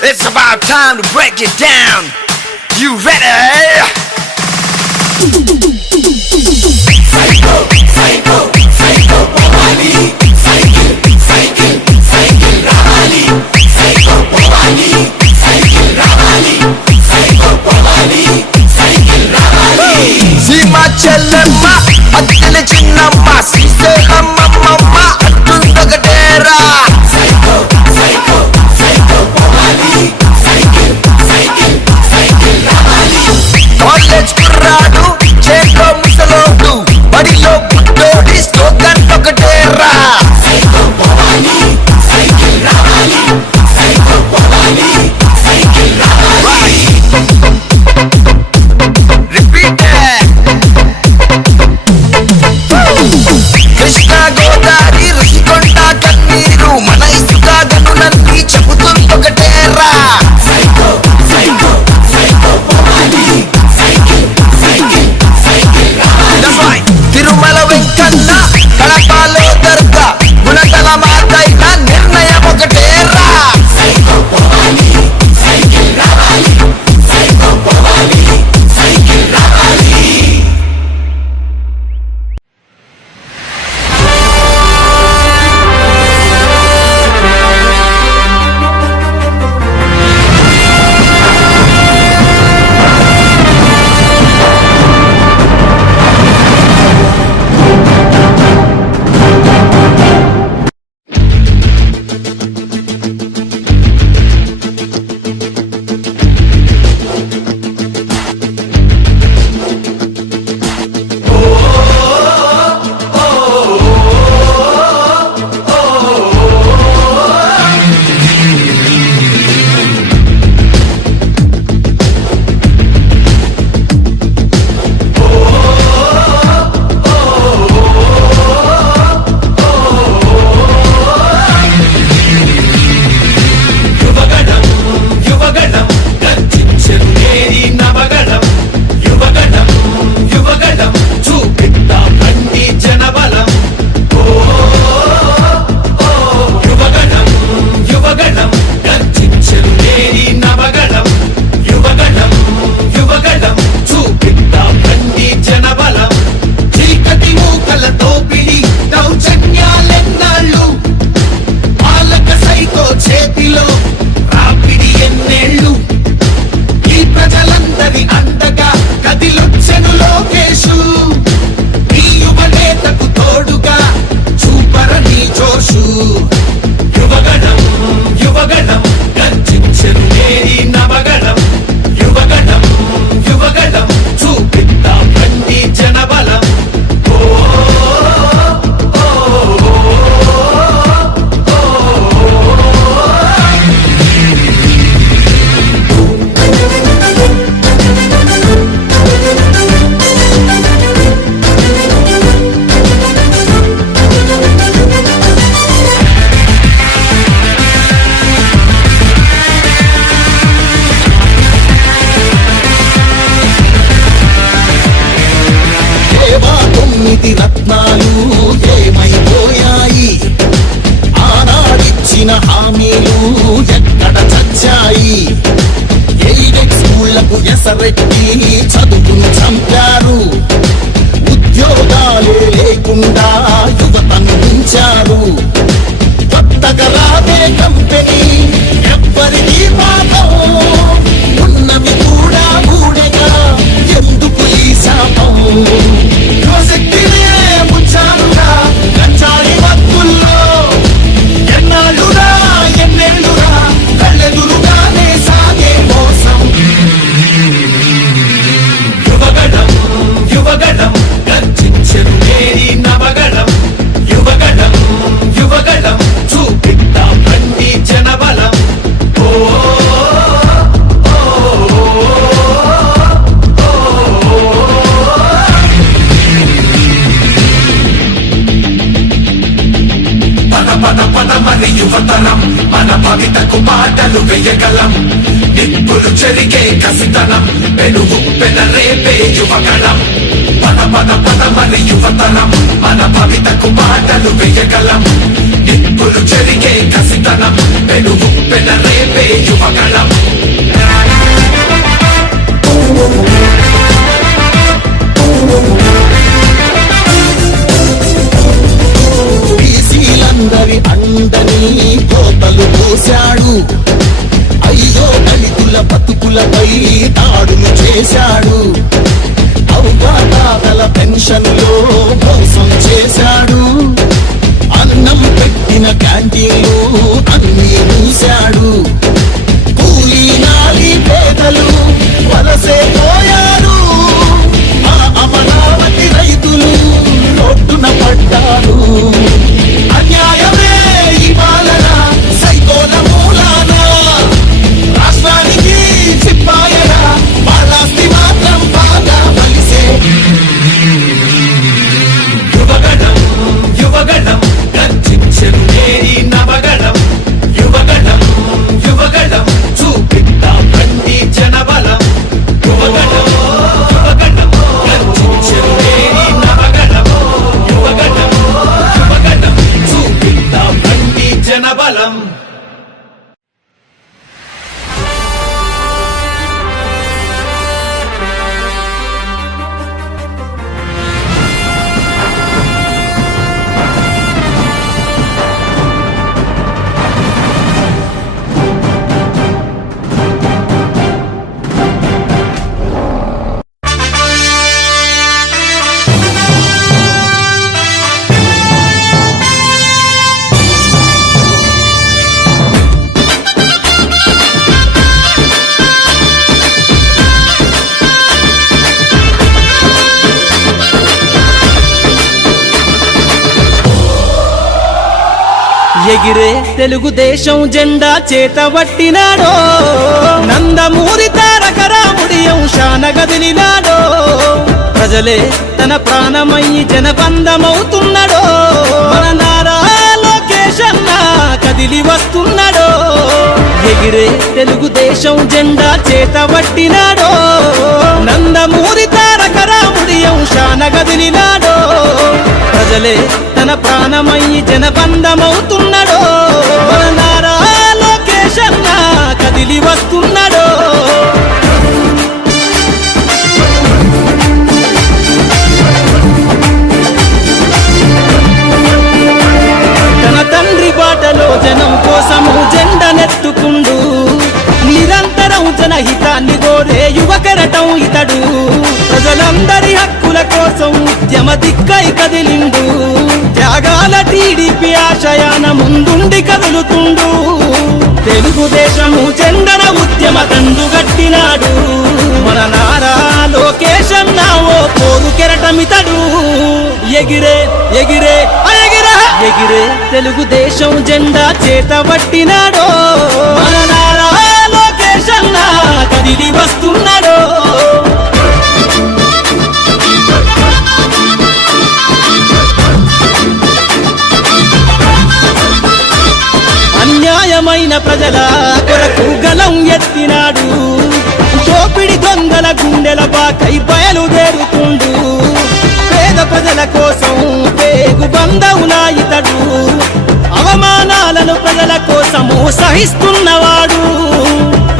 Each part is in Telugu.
It's about time to break it down. You ready? Psycho, psycho, psycho, Bhavani. Cycle, cycle, cycle, Ravani. Psycho, Bhavani. Cycle, Ravani. Psycho, Bhavani. Cycle, Ravani. Sima chellamma, attile chinnamma, sise hammamma, attundagadeera. Psycho, psycho, psycho, Bhavani. Cycle, cycle, cycle, Ravani. College kurradu, chelo musalodu, badiలో పుట్టోడి స్లోగన్ ఒకటేరా. Psycho, Bhavani. Cycle, Ravani. Psycho, Bhavani. Cycle, Ravani. Repeat it. Krishna Godavari Rushikonda కన్నీరు మన ఇసుక గనులన్నీ చెబుతుందొకటేరా. Psycho, psycho, psycho, Bhavani. Cycle, cycle, cycle, Ravani. That's right. Tirumala Venkanna కడపలో దర్గా గుణదల మాతైన నిర్ణయం ఒకటేరా. Psycho, Bhavani. Cycle, Ravani. Psycho, Bhavani. Cycle, Ravani. రత్నాలు ఏమైపోయాయి, ఆనాడిచ్చిన హామీలు ఎక్కడ చచ్చాయి. ఎయిడెడ్ స్కూళ్లకు ఎసరెట్టి చదువును చంపారు, ఉద్యోగాలే లేకుండా యువతను ఉంచారు. కొత్తగా రాబే కంపెనీ ఎవ్వరికీ పాపం, ఉన్నవి కూడా ఊడేగా ఎందుకు ఈ శాపం. యువశక్తినే ముంచారుగా గంజాయి మత్తుల్లో, ఎన్నాళ్ళురా ఎన్నెళ్ళురా కళ్ళెదురుగానే సాగే మోసం. యువగణం యువగణం గర్జించెను నేరి నవగణం. యువగణం యువగణం చూపిద్దాం రండి జనబలం. పదమని యువతరం మన భవితకు బాటలు వేయగలం. నిప్పులు చెరిగే కసితనం పెనుగు పెనరేపే యువగణం. పదమని యువతరం మన భవితకు బాటలు వేయగలం. నిప్పులు చెరిగే కసితనం పెనుగు పెనరేపే రేపే యువగళం. బీసీలందరి అండని కోతలు పోశాడు. ఐదో దళితుల బతుకులపై దాడులు చేశాడు. అవగాహన పెన్షన్లో మోసం చేశాడు. అన్నం పెట్టిన క్యాంటీన్లు అన్నీ మూశాడు. కూలీ నాలి పేదలు వలసే పోయారు. ఆ అమరావతి రైతులు రోడ్డున పడ్డారు. అన్యాయమే ఈ పాలన సైకోల మూలాన రాష్ట్రానికి చిప్పాయరా. వాళ్ళాస్తి మాత్రం బాగా బలిసే. యువగణం యువగణం గర్జించెను నేరి నవగణం. యువగణం యువగణం చూపిద్దాం రండి జనబలం. యువగణం యువగణం గర్జించెను నేరి నవగణం. యువగణం యువగణం చూపిద్దాం రండి జనబలం. ఎగిరే తెలుగుదేశం జెండా చేతబట్టినాడో. నందమూరి తారక రాముడి అంశాన గదిలినాడో. ప్రజలే తన ప్రాణమయ్యి జనబంధమవుతున్నాడో. మన నారా లోకేష్ అన్న కదిలి వస్తున్నాడో. ఎగిరే తెలుగుదేశం జెండా చేతబట్టినాడో. నందమూరి తారక రాముడి అంశాన గదిలినాడో. ప్రజలే తన ప్రాణమయ్యి జనబంధమవుతున్నాడో. మన నారా లోకేష్ అన్న కదిలి వస్తున్నాడో. తన తండ్రి బాటలో జనం కోసము జెండనెత్తుకుండు. నిరంతరం జనహితాన్ని కోరే యువకరటం ఇతడు. ప్రజలందరి హక్కుల కోసం ఉద్యమ దిక్కై కదిలిండు. త్యాగాల టీడీపీ ఆశయాన ముందుండి కదులుతుండు. తెలుగుదేశము జెండన ఉద్యమ దండు గట్టినాడు. మన నారా లోకేష్ అన్న ఓ పోరు కెరటమితడు. ఎగిరే ఎగిరే ఎగిరే ఎగిరే తెలుగుదేశం జెండా చేతబట్టినాడో. మన నారా లోకేష్ అన్న కదిలి వస్తున్నాడో. అన్యాయమైన ప్రజల కొరకు గలం ఎత్తినాడు. దోపిడి దొంగల గుండెల బాకై బయలుదేరుతుండు. పేద ప్రజల కోసం పేగు బంధవులా ఇతడు. అవమానాలను ప్రజల కోసము సహిస్తున్నవాడు.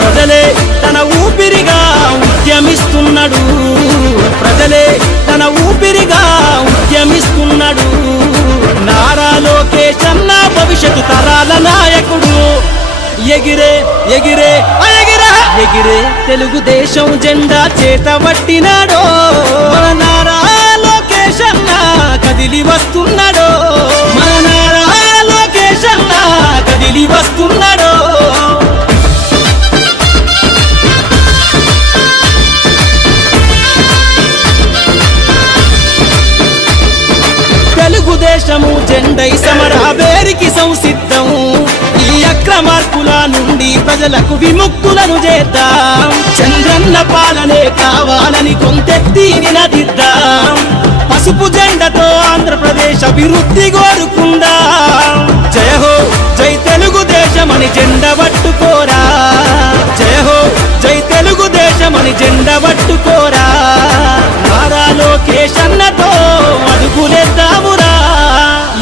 ప్రజలే తన ఊపిరిగా ఉద్యమిస్తున్నాడు. ప్రజలే తన ఊపిరిగా ఉద్యమిస్తున్నాడు. నారా లోకేష్ అన్న భవిష్యత్తు తరాల నాయకుడు. ఎగిరే ఎగిరే ఎగిరే ఎగిరే తెలుగుదేశం జెండా చేతబట్టినాడో. మన నారా లోకేష్ అన్న కదిలి వస్తున్నాడో. మన నారా లోకేష్ అన్న కదిలి వస్తున్నాడో. తెలుగుదేశము జెండై సమరావేరికి సంసిద్ధం. ఈ అక్రమార్కుల నుండి ప్రజలకు విముక్తులను చేద్దాం. చంద్రన్న పాలనే కావాలని కొంతెత్తి నినదిద్దాం. పసుపు జెండతో ఆంధ్రప్రదేశ్ అభివృద్ధి కోరుకుందాం. జయ హో జై తెలుగుదేశమని జెండ పట్టుకోరా. జయ హో జై తెలుగుదేశమని జెండ పట్టుకోరా. నారా లోకేష్ అన్నతో అడుగులేద్దామురా.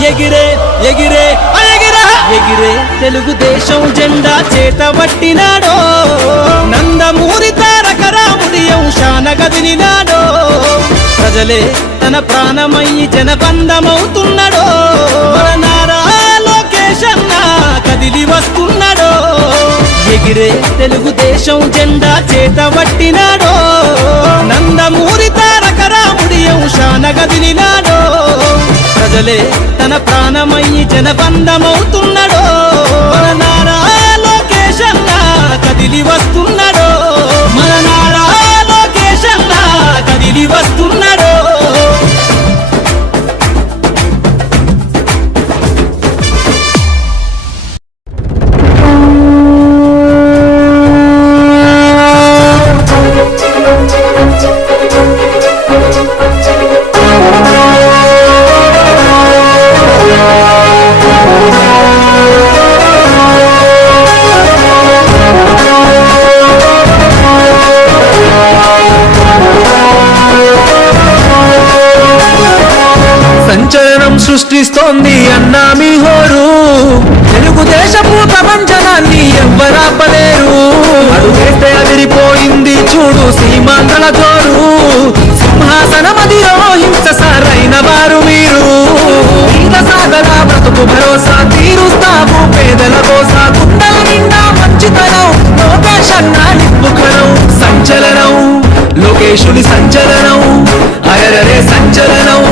ఎగిరే ఎగిరే ఎగిరే ఎగిరే తెలుగుదేశం జెండా చేతబట్టినాడో నందమూరి తారక రాముడి అంశాన గదిలినాడో ప్రజలే తన ప్రాణమయ్యి జనబంధమవుతున్నాడో మన నారా లోకేష్ అన్న కదిలి వస్తున్నాడో ఎగిరే తెలుగుదేశం జెండా చేతబట్టినాడో నందమూరి తారక రాముడి అంశాన గదిలినాడో ప్రజలే తన ప్రాణమయ్యి జనబంధమవుతున్నాడో మన నారా లోకేష్ అన్న కదిలి వస్తున్నాడో మన నారా లోకేష్ అన్న కదిలి వస్తున్నాడో సృష్టిస్తోంది అన్నా మీ హోరు తెలుగుదేశపు ప్రపంచనాన్ని ఎవ్వరాపలేరు అడుగేస్తే అదిరిపోయింది చూడు సీమాంధ్రల జోరు సింహాసనమదిలో హింస సారైన వారు మీరు సాగర బ్రతుకు భరోసా తీరుస్తాము పేదల కోసా గుండెల నిండా మంచితనం లోకేష్ అన్న నిప్పుకరం సంచలనం లోకేశుని సంచలనం అరరే సంచలనం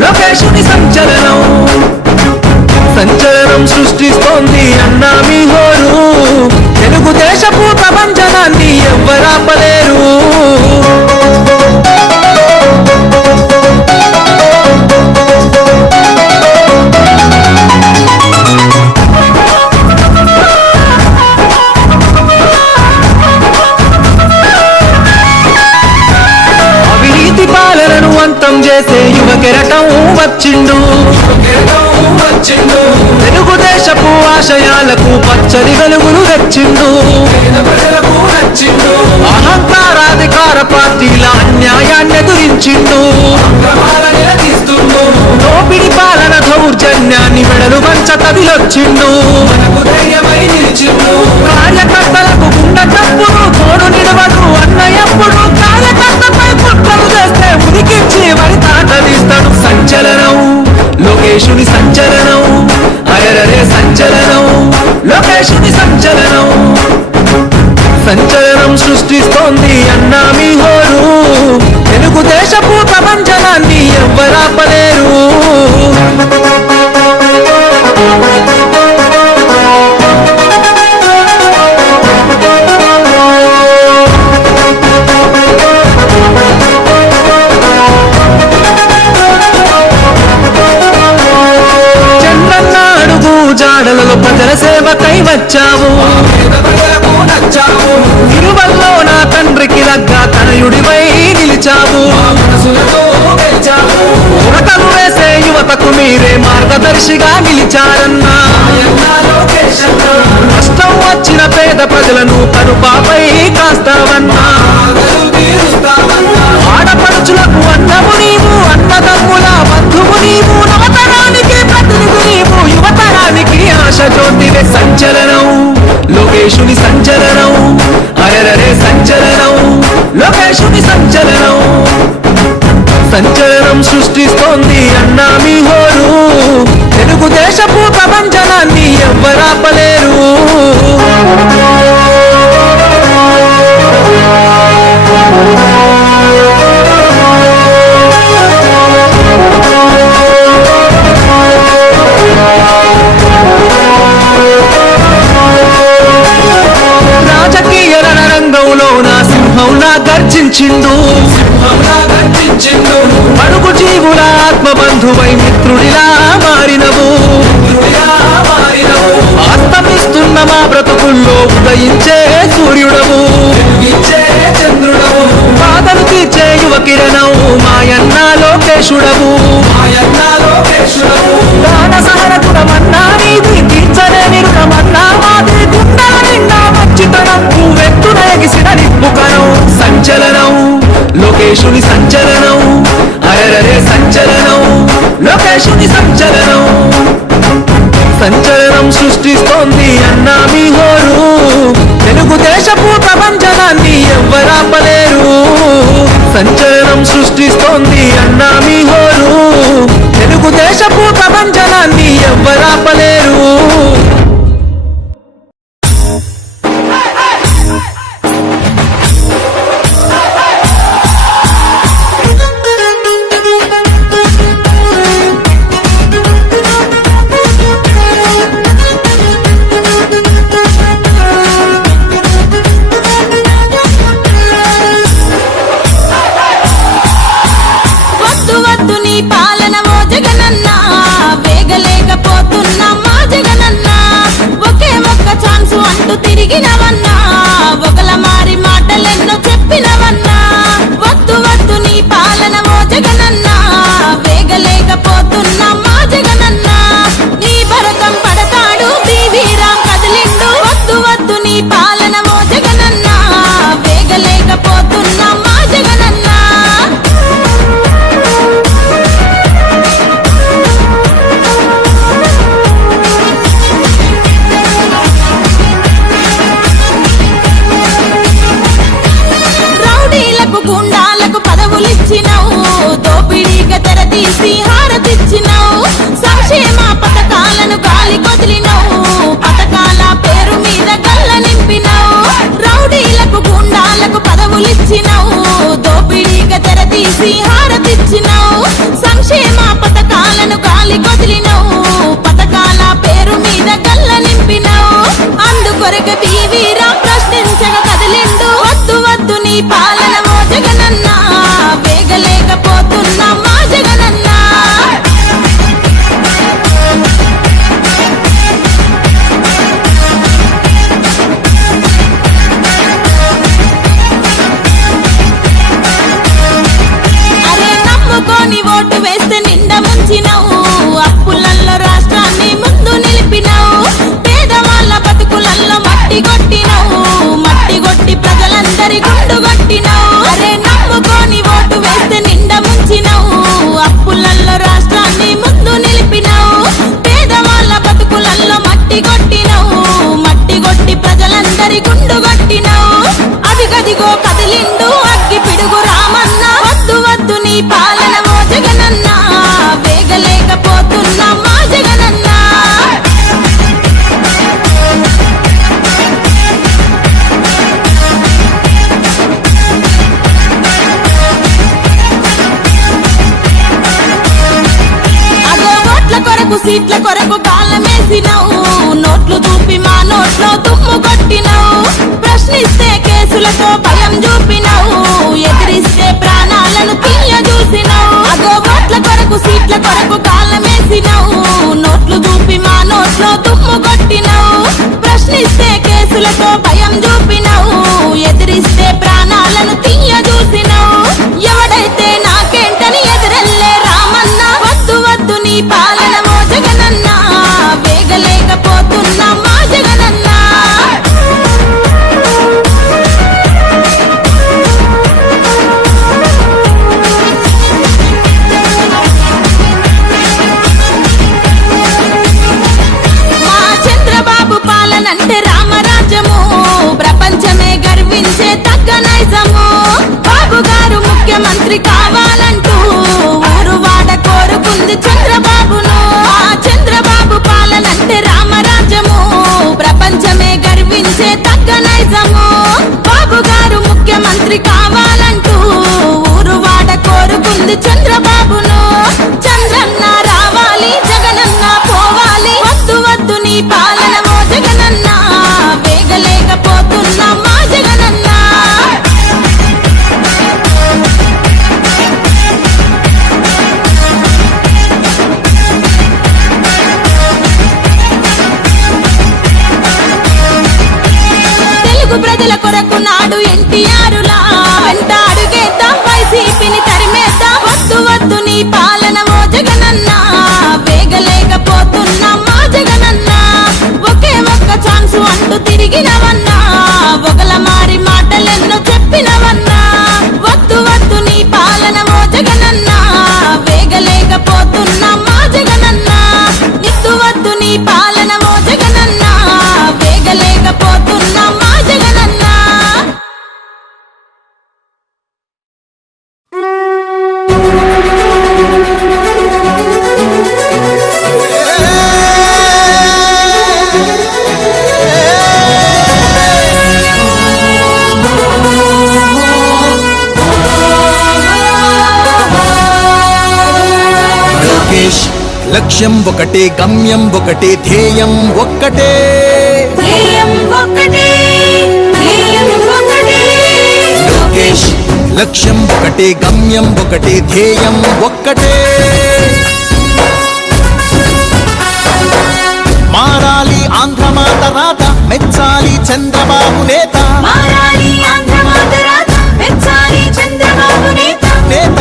లోకేశుని సంచలనం సంచలనం సృష్టిస్తోంది అన్నా మీ హోరు తెలుగుదేశపు ప్రపంచనాన్ని ఎవ్వరాపలేరు చేసే యువ కెరటం వచ్చిండు తెలుగుదేశపు ఆశయాలకు పచ్చని వెలుగులు తెచ్చిండు అహంకారాధికార పార్టీల అన్యాయాన్ని ఎదురించిండు దోపిడి పాలన దౌర్జన్యాన్ని మెడలు వంచ కదిలొచ్చిండు కార్యకర్తలకు గుండె తప్పును తోడు నిలవడు అన్నయ్యప్పుడు కార్యకర్తపై కుట్రలు చేస్తే ఉరికించి వరి తాటదిస్తాడు సంచలనం లోకేశుని సంచలనం అరరే సంచలనం లోకేశుని సంచలనం సంచలనం సృష్టిస్తోంది అన్నా మీ హోరు తెలుగుదేశపు ప్రపంచనాన్ని ఎవ్వరాపలేరు జాడలలో ప్రజల సేవకై వచ్చావు తిరువల్లో నా తండ్రికి లగ్గా తనయుడివై నిలిచావు ఉరకలు వేసే యువతకు మీరే మార్గదర్శిగా నిలిచారన్నా కష్టం వచ్చిన పేద ప్రజలను కరుపాపై కాస్తావన్నా ఆడపడుచులకు అన్నము నీవు అన్నదమ్ముల బంధువు నీవు నవతరానికి ప్రతినిధి నీవు యువతరానికి ఆశ జ్యోతివే సంచలనం లోకేశుని సంచలనం అరరే సంచలనం లోకేశుని సంచలనం సంచలనం సృష్టిస్తోంది అన్నా మీ హోరు తెలుగుదేశపు ప్రపంచనాన్ని ఎవ్వరాపలేరు రాజకీయ రణరంగంలో నా సింహంలా గర్జించిండు అడుగు జీవుల ఆత్మబంధువై మిత్రుడిలా మారినవు అస్తమిస్తున్న మా బ్రతుకుల్లో ఉదయించే సూర్యుడవు బాధలు తీర్చే యువ కిరణం మాయన్న లోకేశుడవు దాన సహనకుడమన్నా నీది తీర్చలే నిరుడమన్నా మాది గుండెల నిండా మంచితనం నువ్వెత్తున ఎగిసిన నిప్పుకరం సంచలనం లోకేశుని సంచలనం అరరే సంచలనం లోకేశుని సంచలనం సంచలనం సృష్టిస్తోంది అన్నా మీ హోరు. తెలుగుదేశపు ప్రపంచనాన్ని ఎవ్వరాపలేరు. సంచలనం సృష్టిస్తోంది అన్నా మీ హోరు. తెలుగుదేశపు ప్రపంచనాన్ని ఎవ్వరాపలేరు. తిరిగినవన్నా ఒకల మారి మాటలెన్నో చెప్పినవన్నా. వద్దు వద్దు నీ పాలన ఓ జగనన్నా, వేగలేకపోతున్నా మా జగనన్నా. నీ భరతం పడతాడు బీవీరాం కదిలిండు. వద్దు వద్దు నీ పాలన ఓ జగనన్నా, వేగలేకపోతున్నా మా జగనన్నా. గుండాలకు పదవులిచ్చినావు, దోపిడీగా తెరతీసి హారతిచ్చినావు. సంక్షేమ పథకాలను గాలి కొదిలినావు, పథకాల పేరు మీద గల్ల నింపినావు. రౌడీలకు గుండాలకు పదవులిచ్చినావు, దోపిడీగా తెరతీసి హారతిచ్చినావు. సంక్షేమ పథకాలను గాలి కొదిలినావు, పథకాల పేరు మీద గల్ల నింపినావు. అందుకొరకు బీవీరాం ప్రశ్నించగా కదిలిండు. వద్దు వద్దు నీ పాలన ఓ జగనన్నా, వేగలేకపోతున్నా మా జగనన్నా. అరే నమ్ముకొని ఓటు వేస్తే నిండా ముంచినావు, అప్పులల్లో రాష్ట్రాన్ని ముందు నిలిపినావు. పేదవాళ్ళ బతుకులల్లో మట్టి కొట్టినావు, మట్టి కొట్టి ప్రజలందరి గుండు కొట్టినావు. అరే నమ్ముకొని ఓటు వేస్తే నిండా ముంచినావు, అప్పులల్లో రాష్ట్రాన్ని ముందు నిలిపినావు. పేదవాళ్ళ బతుకులల్లో మట్టి కొట్టినావు, మట్టి కొట్టి ప్రజలందరి గుండు కొట్టినావు. అదిగదిగో కదిలిండు అగ్గి పిడుగు రామన్న. వద్దు వద్దు నీ పాలన ఓ జగనన్నా, వేగలేకపోతున్నా మా జగనన్నా. కొరకు సీట్ల కొరకు కాలమేసినావు, నోట్లు చూపి మా నోట్లో తుమ్ము కొట్టినావు. ప్రశ్నిస్తే కేసులతో భయం చూపినావు, ఎదిరిస్తే ప్రాణాలను తీయ చూసినావు. అగో ఓట్ల కొరకు సీట్ల కొరకు కాలమేసినావు, నోట్లు చూపి మా నోట్లో తుమ్ము కొట్టినావు. ప్రశ్నిస్తే కేసులతో భయం చూపినావు, ఎదిరిస్తే ప్రాణాలను తీయ చూసినావు. ఎవడైతే నాకేంటని ఎదురెళ్ళే రామన్న. వద్దు వద్దు నీ పాలన ఓ జగనన్నా, వేగలేకపోతున్నా మా జగనన్నా. మా చంద్రబాబు పాలనంటే రామరాజ్యము, ప్రపంచమే గర్వించే తగ్గ నైజము. బాబు గారు ముఖ్యమంత్రి కావాలంటూ ఊరు వాడ కోరుకుంది చంద్రబాబును. ఆ చంద్రబాబు పాలనంటే రామరాజ్యము, ప్రపంచమే గర్వించే తగ్గ నైజము. బాబు గారు ముఖ్యమంత్రి కావాలంటూ ఊరు వాడ కోరుకుంది చంద్రబాబును. చంద్రన్న రావాలి, జగనన్న పోవాలి. వద్దు వద్దు నీ పాలన ఓ జగనన్నా, వేగలేకపోతున్నా మా జగనన్నా. తెలుగు ప్రజల కొరకు నాడు ఎన్టీఆర్లా వెంట అడుగేద్దాం, వైసీపీని తరిమేద్దాం. వద్దు వద్దు నీ పాలన ఓ జగనన్నా, వేగలేకపోతున్నా మా జగనన్నా. ఒకే ఒక్క ఛాన్సు అంటూ తిరిగినవన్నా, ఒకల మారి మాటలెన్నో చెప్పినవన్నా. వద్దు వద్దు నీ పాలన ఓ జగనన్నా, వేగలేకపోతున్నా మా జగనన్నా. వద్దు వద్దు నీ పాలన ఓ జగనన్నా, లక్ష్యం ఒకటే గమ్యం ఒకటే ధ్యేయం ఒక్కటే ధ్యేయం ఒక్కటే ధ్యేయం ఒక్కటే లోకేష్ లక్ష్యం ఒకటే గమ్యం ఒకటే ధ్యేయం ఒక్కటే మారాలి ఆంధ్ర మాత రాత మెచ్చాలి చంద్రబాబు నేత మారాలి ఆంధ్ర మాత రాత మెచ్చాలి చంద్రబాబు నేత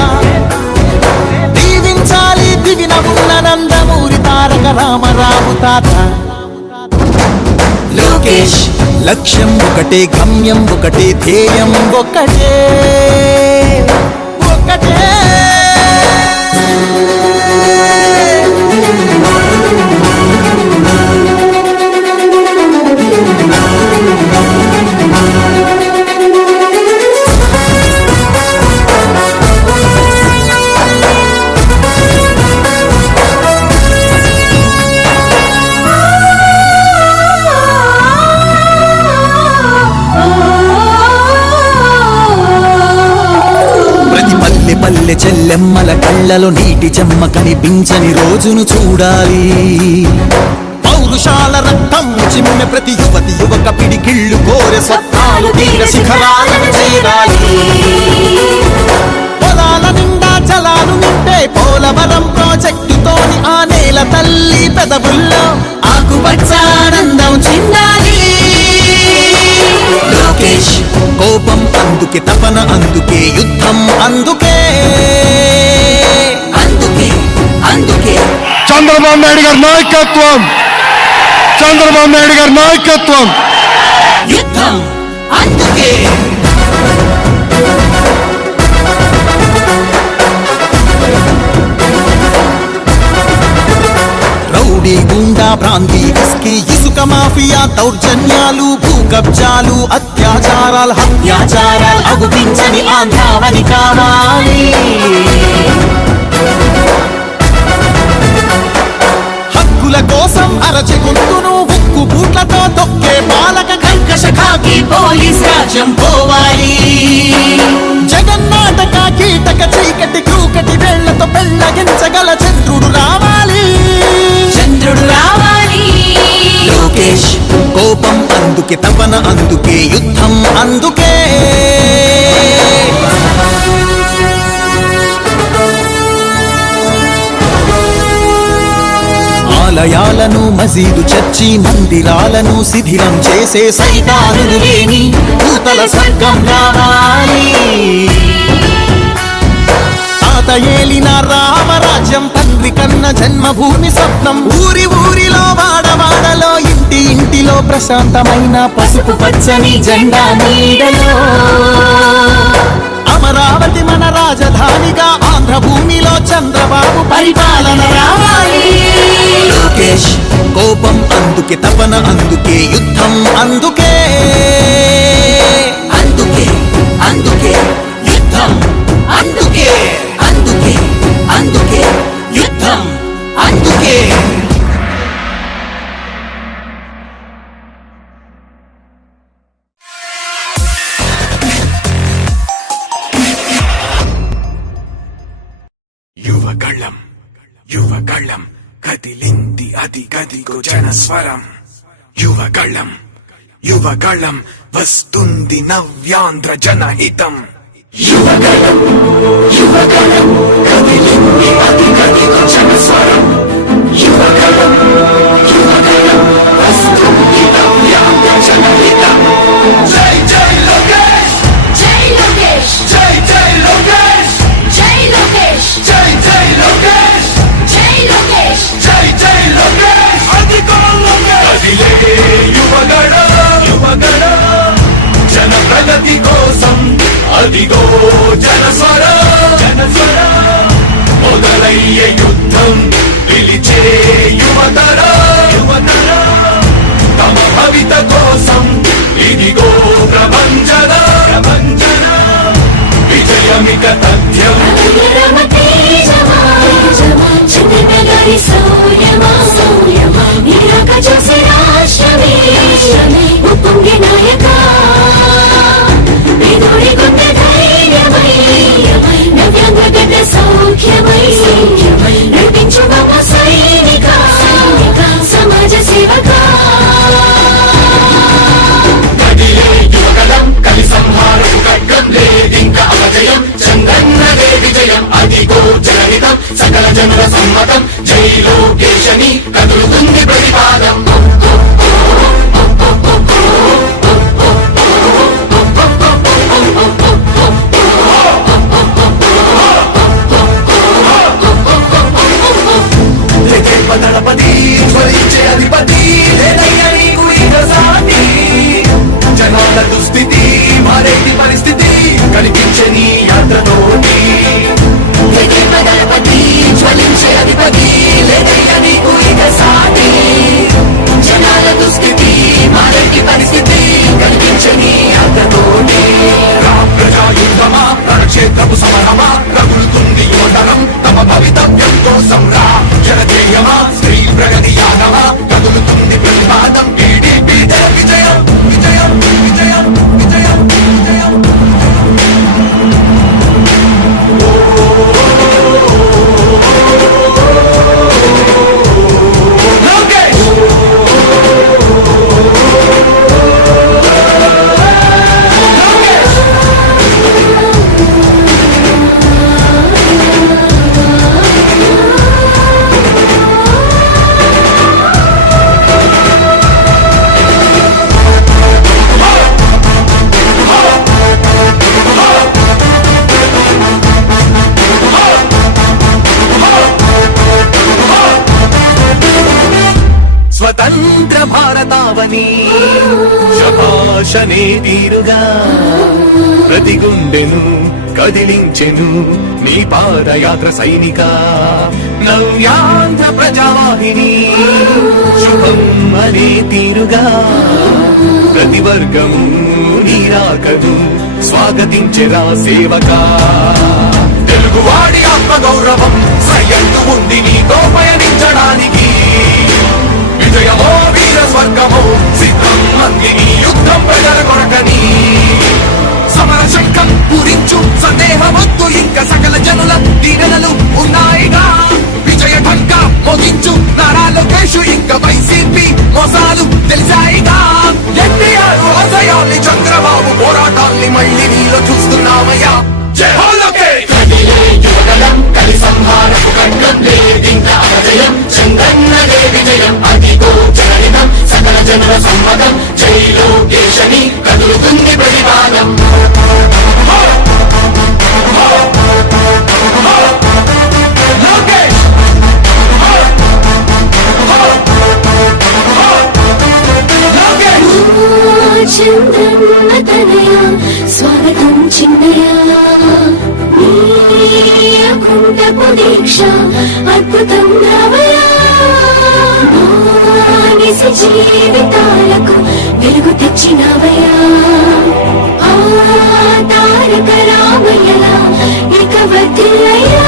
దీవించాలి దివిన ఉన్న నందమూరి తారక రామరావు తాత లోకేష్ లక్ష్యం ఒకటే గమ్యం ఒకటే ధ్యేయం ఒకటే ఒకటే పల్లె చెల్లెమ్మల కళ్ళలో నీటి చెమ్మ కనిపించని రోజును చూడాలి పౌరుషాల రక్తం చిమ్మె ప్రతి యువతి యువక పిడికిళ్ళు కోరె స్వప్నాలు తీర శిఖరాలను చేరాలి పొలాల నిండా జలాలు నింపే పోలవరం ప్రాజెక్టుతోని ఆ నేల తల్లి పెదవుల్లో ఆకుపచ్చానందం చిందాలి లోకేష్ కోపం అందుకే తపన అందుకే యుద్ధం అందుకే అందుకే అందుకే చంద్రబాబు నాయుడు గారి నాయకత్వం చంద్రబాబు నాయుడు గారి నాయకత్వం యుద్ధం అందుకే రౌడీ గుండా భ్రాంతి విస్కీ ఇసుక మాఫియా దౌర్జన్యాలు భూ కబ్జాలు అత్యాచారాలు హత్యాచారాలు అగుపించని ఆంధ్రావని కావాలి హక్కుల కోసం అరచి గొంతును ఉక్కు బూట్లతో తొక్కే పాలక కర్కశ ఖాకీ పోలీస్ రాజ్యం పోవాలి జగన్నాటక కీటక చీకటి క్రూకటి వేళ్లతో పెళ్ళగించగల చంద్రుడు రావాలి చంద్రుడు రావాలి లోకేష్ కోపం అందుకే తపన అందుకే యుద్ధం అందుకే ఆలయాలను మసీదు చర్చి మందిరాలను శిథిలం చేసే సైతానులు లేని భూతల స్వర్గం రావాలి తాత ఏలిన రామరాజ్యం తండ్రి కన్న జన్మభూమి స్వప్నం ఊరి ఊరిలో వాడవాడలో ఇంటి ఇంటిలో ప్రశాంతమైన పసుపు పచ్చని జెండా నీడలో అమరావతి మన రాజధానిగా ఆంధ్ర భూమిలో చంద్రబాబు పరిపాలన రావాలి లోకేష్ కోపం అందుకే తపన అందుకే యుద్ధం అందుకే అందుకే అందుకే యుద్ధం అందుకే అందుకే అందుకే యుద్ధం అందుకే యువగళం కదిలింది అది గదిగో జనస్వరం యువగళం వస్తుంది నవ్యాంధ్ర జనహితం యువగళం కదిలింది అది గదిగో జనస్వరం యువగళం వస్తుంది నవ్యాంధ్ర జనహితం జై జై లోకేష్ జై లోకేష్ జై జై లోకేష్ జై లోకేష్ జై జై లోకేష్ జై లోకేష్ జై జై లోకేష్ కదిలే యువగణ జన ప్రగతి కోసం అదిగో జనస్వర మొదలయ్యే యుద్ధం పిలిచే యువతర తమ భవిత కోసం ఇదిగో ప్రభంజన విజయమిక తథ్యం సౌఖ్యమై నడిపించు మమ సై ఘోషనే తీరుగా ప్రతి గుండెను కదిలించెను నీ పాదయాత్ర సైనిక నవ్యాంధ్ర ప్రజావాహిని శుభం అనే తీరుగా ప్రతి వర్గము నీరాకను స్వాగతించెరా సేవకా తెలుగువాడి ఆత్మ గౌరవం సయ్యంటూ ఉంది నీతో పయనించడానికి విజయమో వీర స్వర్గమో సిద్ధం అందిని యుద్ధం ప్రజల కొరకని సమర శంఖం పూరించు సందేహమొద్దు ఇంకా సకల జనుల దీవెనలు ఉన్నాయిగా విజయ ఢంక మోగించు నారా లోకేష్ ఇంకా వైసీపీ మోసాలు తెలిసాయిగా ఎన్టీఆర్ ఆశయాల్ని చంద్రబాబు పోరాటాల్ని మళ్ళీ నీలో చూస్తున్నామయ్యా జై హో లోకేష్ కలి సంహారపు ఖండం లేదింక అజయం చంద్రన్నదే విజయం అదిగో జనహితం సకల జనుల సమ్మతం జై లోకేశని కదులుతుంది ప్రతిపాదం చంద్రన్న తనయ స్వాగతం చిన్నయ కుండపు దీక్ష అద్భుతం రావయా మానిసి జీవితాలకు వెలుగు తెచ్చినవయా ఆ తారక రామయ్యలా ఇక వర్ధిల్లయ్యా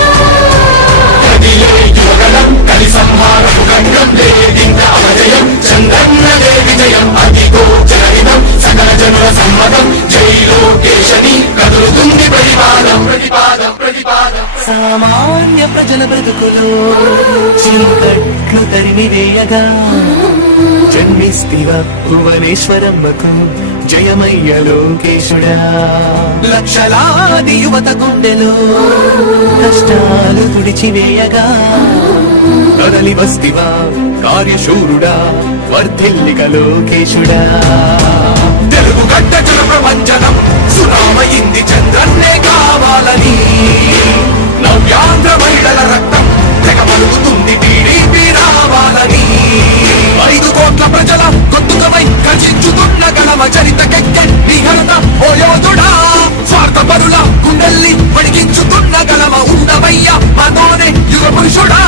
కలి సంహారపు ఖండం లేదింక అజయం చంద్రన్నదే విజయం అదిగో జనహితం సకల జనుల సమ్మతం జై లోకేశని కదులుతుంది ప్రతిపాదం ప్రతిపాదం ప్రతిపాదం సామాన్య ప్రజల బ్రతుకులో చీకట్లు తరిమివేయగా జన్మిస్తివ భువనేశ్వరమ్మకు జయమయ్య లోకేశుడా లక్షలాది యువత గుండెలో కష్టాలు తుడిచివేయగా కదలి వస్తివా కార్యశూరుడా వర్ధిల్లిక లోకేశుడా తెలుగు గడ్డ జన ప్రపంచనం సునామయింది చంద్రన్నే కావాలని నవ్యాంధ్ర మహిళల రక్తం తెగమలుగుతుంది టీడీపీ రావాలని 5 కోట్ల ప్రజల గొంతుకమై ఖర్చించుతున్న గణమ చరితకెక్కె నీ ఘనత ఓ యోధుడా స్వార్థ పరుల గుండెల్ని వణికించుతున్న గణమ ఉండవయ్య మనోనే యుగ పురుషుడా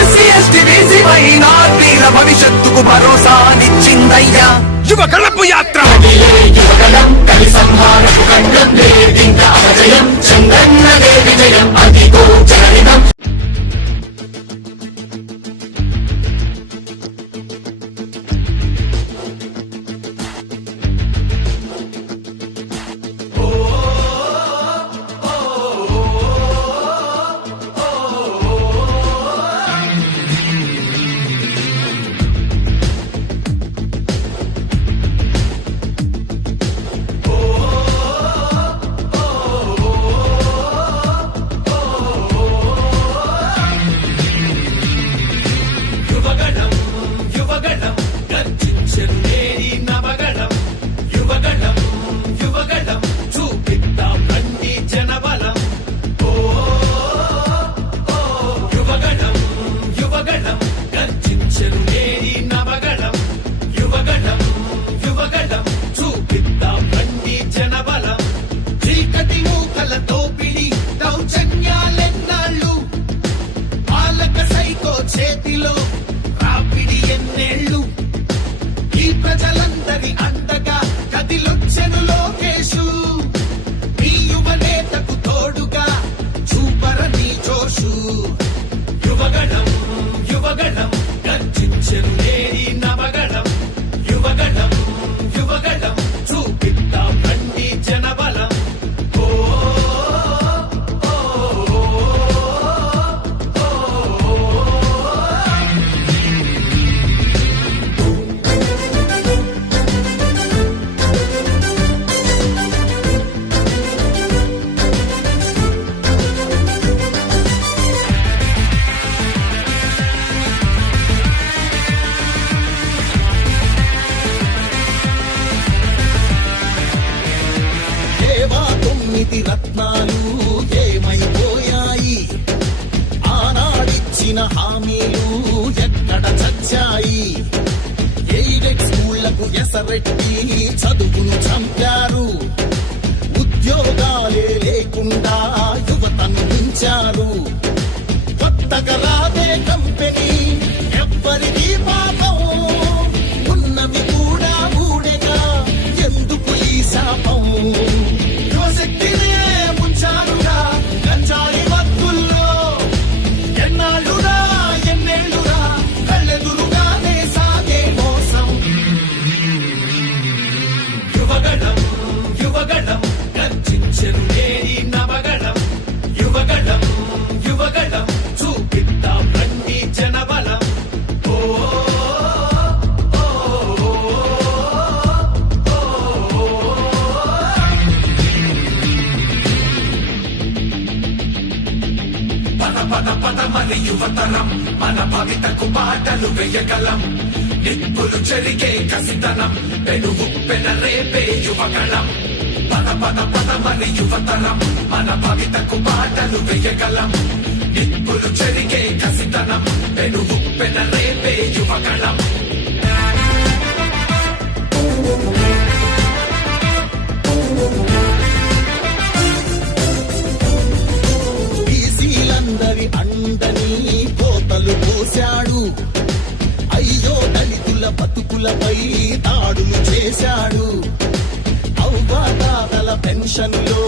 ఎస్సీ ఎస్టీ బీసీ మైనార్టీల భవిష్యత్తుకు భరోసానిచ్చిందయ్యా యువ కళపు యాత్ర కలి సంహారపు ఖండం లేదింక అజయం చంద్రన్నదే విజయం అదిగో జనహితం చేతిలో రాపిడి ఎన్నేళ్ళు ఈ ప్రజలందరి అండగా కదిలొచ్చెను లోకేశు మీ యువనేతకు తోడుగా చూపరని జోషు యువగణం యువగణం గర్జించెను నేరి నవగణం యువగణం యువగణం చూపిద్దాం రండి జనబలం రత్నాలు ఏమైపోయాయి ఆనాడిచ్చిన హామీలు ఎక్కడ చచ్చాయి ఎయిడెడ్ స్కూళ్లకు ఎసరెట్టి చదువు రైతును చంపారు, ఉద్యోగాలే లేకుండా యువతను మించారు. కొత్తగా రాదే కంపెనీ ఎవ్వరిది పాపం, ఉన్నవి కూడా ఊడెగా ఎందుకు ఈ శాపం. యువశక్తినే ముంచారుగా గంజాయి మత్తుల్లో, ఎన్నాళ్ళురా ఎన్నేళ్ళురా కళ్ళెదురుగానే సాగే మోసం. యువగళం యువగళం గర్జించెను నేరి నవగళం, యువగళం యువగళం చూపిద్దాం రండి జనబలం. ఓ పద పద పదమని యువతరం మన భవితకు బాటలు వేయగలం. నిప్పులు చెరిగే కసితనం పెనుగు పెనరేపే యువగళం. పద పద పదమని యువతరం మన భవితకు బాటలు వేయగలం. నిప్పులు చెరిగే కసితనం పెనుగు పెనరేపే యువగళం. బీసీలందరి అండని కోతలు పోశాడు, అయ్యో దళితుల బతుకులపై దాడులు చేశాడు. అవ్వాతాతల పెన్షన్లో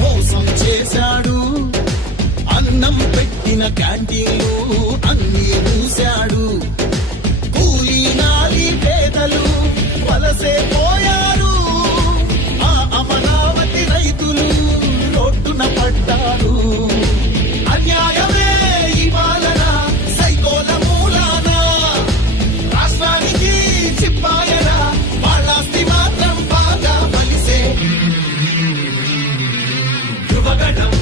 మోసం చేశాడు, అన్నం పెట్టిన క్యాంటీన్లు అన్నీ మూశాడు. కూలీ నాలి పేదలు వలసే పోయారు, ఆ అమరావతి రైతులు రోడ్డున పడ్డారు. అన్యాయమే ఈ పాలన సైకోల మూలాన, రాష్ట్రానికి చిప్పాయన వాళ్ళాస్తి మాత్రం బాగా బలిసే. యువగళం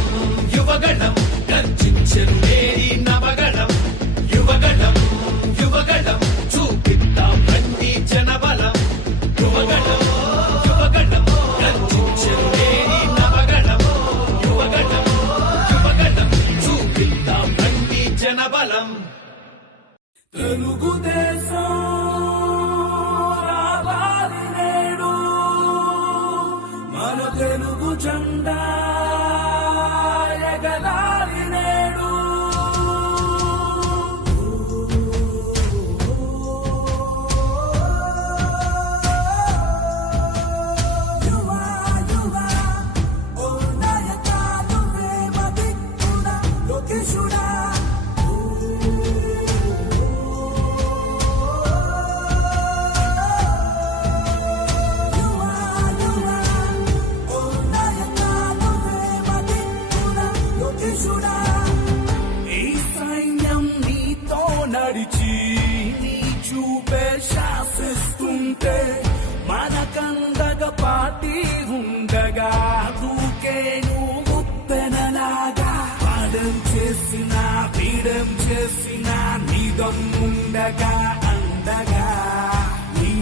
యువగళం గర్జించెను నేరి నవగళం, యువగళం యువగళం చూపిద్దాం రండి జనబలం. యువగళం యువగళం గర్జించెను నేరి నవగళం, యువగళం యువగళం చూపిద్దాం రండి జనబలం. తెలుగుదేశం రావాలి నేడు, మన తెలుగు జెండా ఎగరాలి నేడు. యువా యువా ఓ నాయకా నువ్వే మా దిక్కున లోకేశుడా. యువా యువా ఓ నాయకా నువ్వే మా దిక్కున లోకేశుడా. ఈ సైన్యం నీతో నడిచి నీ చూపే శాసిస్తుంటే, మనకందగా పార్టీ ఉండగా దూకేను ముప్పెనలాగా. పాడం చేసిన పీడం చేసిన నీదమ్ముండగా అందగా, నీ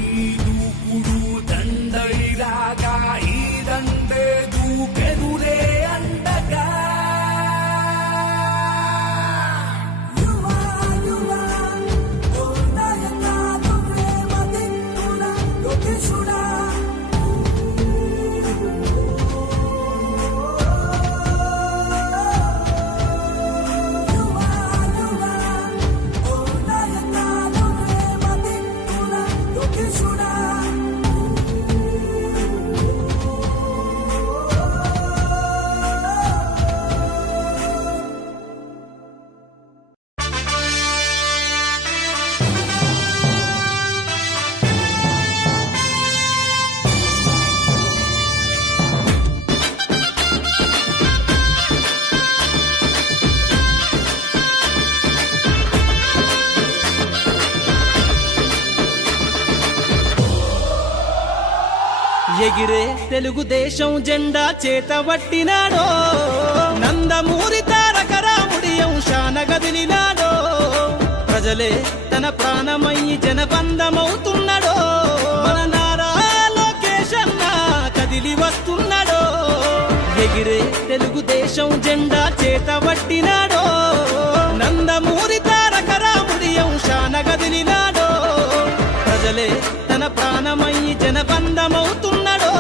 దూకుడు దండైలాగా ఈ దండే దూకెదురే అండగా. యువా యువా ఓ నాయకా నువ్వే మా దిక్కున లోకేశుడా. యువా యువా ఓ నాయకా నువ్వే మా దిక్కున లోకేశుడా. ఎగిరే తెలుగుదేశం జెండా చేతబట్టినాడో, నందమూరి తారక రాముడి అంశాన గదిలినాడో. ప్రజలే తన ప్రాణమయ్యి జనబంధమవుతున్నాడో, మన నారా లోకేశన్న కదిలి వస్తున్నాడో. ఎగిరే తెలుగుదేశం జెండా చేతబట్టినాడో, నందమూరి తారక రాముడి అంశాన గదిలినాడో. ప్రజలే తన ప్రాణమయ్యి జనబంధమవుతున్నాడో.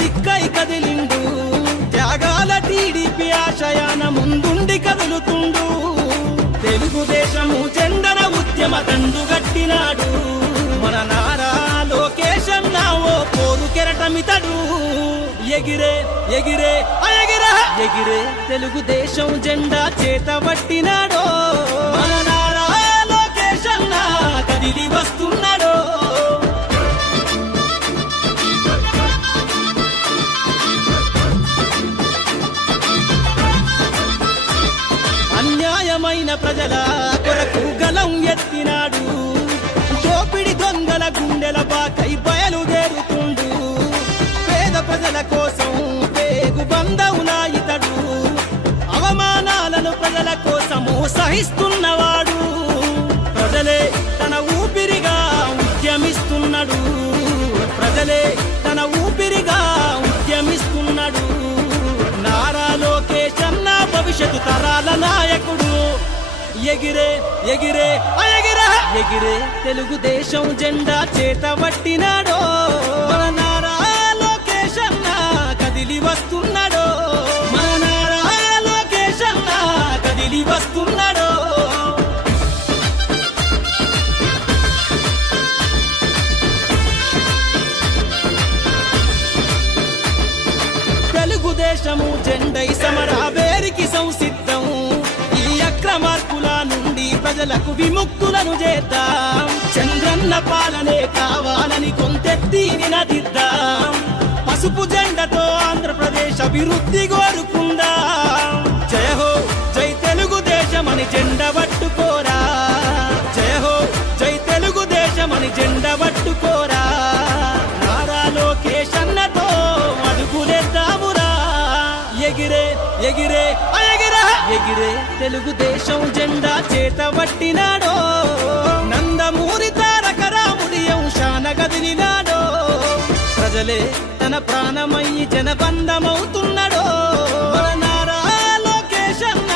దిక్కై కదిలిండు త్యాగాల టీడీపీ ఆశయాన ముందుండి కదులుతుండు తెలుగుదేశము జెండన ఉద్యమ దండు గట్టినాడు మన నారా లోకేశన్న ఓ పోరు కెరటమితడు ఎగిరే ఎగిరే ఎగిరే ఎగిరే తెలుగుదేశం జెండా చేత పట్టినాడో మన నారా లోకేశన్న కదిలి వస్తున్నాడో అన్యాయమైన ప్రజల కొరకు గలం ఎత్తినాడు దోపిడి దొంగల గుండెల బాకై బయలుదేరుతుండు పేద ప్రజల కోసం పేగు బంధవులా ఇతడు అవమానాలను ప్రజల కోసము సహిస్తున్నవాడు ప్రజలే తన ఊపిరిగా ఉద్యమిస్తున్నాడు ప్రజలే తన ఊపిరిగా ఉద్యమిస్తున్నాడు నారా లోకేశన్న భవిష్యత్తు తరాల నాయకుడు ఎగిరే ఎగిరే ఎగిరే ఎగిరే తెలుగుదేశం జెండా చేత పట్టినాడో మన నారా లోకేశన్న కదిలి వస్తున్నాడో మన నారా లోకేశన్న కదిలి వస్తున్నాడో తెలుగుదేశము జెండై సమరావేరికి సంసిద్ధం ఈ అక్రమార్కుల నుండి ప్రజలకు విముక్తులను చేద్దాం చంద్రన్న పాలనే కావాలని కొంతెత్తి నినదిద్దాం పసుపు జెండతో ఆంధ్రప్రదేశ్ అభివృద్ధి కోరుకుందాం జయ హో జై తెలుగుదేశమని జెండ పట్టుకోరా జయ హో జై తెలుగుదేశమని జెండ పట్టుకోరా నారా లోకేశన్నతో అడుగులేద్దామురా ఎగిరే ఎగిరే ఎగిరే ఎగిరే తెలుగుదేశం జెండా చేత పట్టినాడో నందమూరి తారక రాముడి అంశాన గదిలినాడో ప్రజలే తన ప్రాణమయ్యి జనబంధమవుతున్నాడో మన నారా లోకేశన్న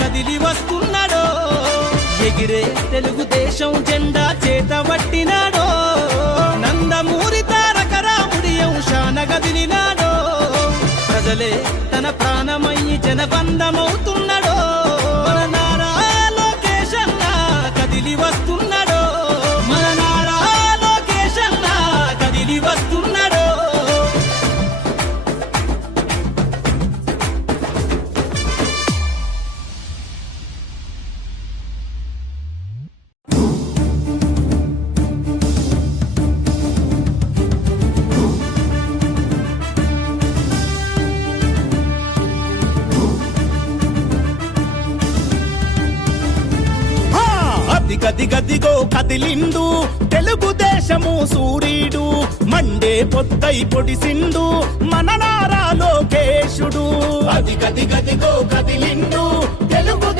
కదిలి వస్తున్నాడో ఎగిరే తెలుగుదేశం జెండా చేత పట్టినాడో నందమూరి తారక రాముడి అంశాన గదిలినాడో ప్రజలే తన ప్రాణమయ్యి జనబంధమవుతున్నాడో మన నారా లోకేశన్న కదిలి వస్తున్నాడో మన నారా లోకేశన్న కదిలి వస్తున్నాడో గదిగదిగో కదిలిండు తెలుగుదేశము సూరీడు మండే పొద్దై పొడిసిండు మన నారా లోకేశుడు అది గదిగదిగో కదిలిండు తెలుగు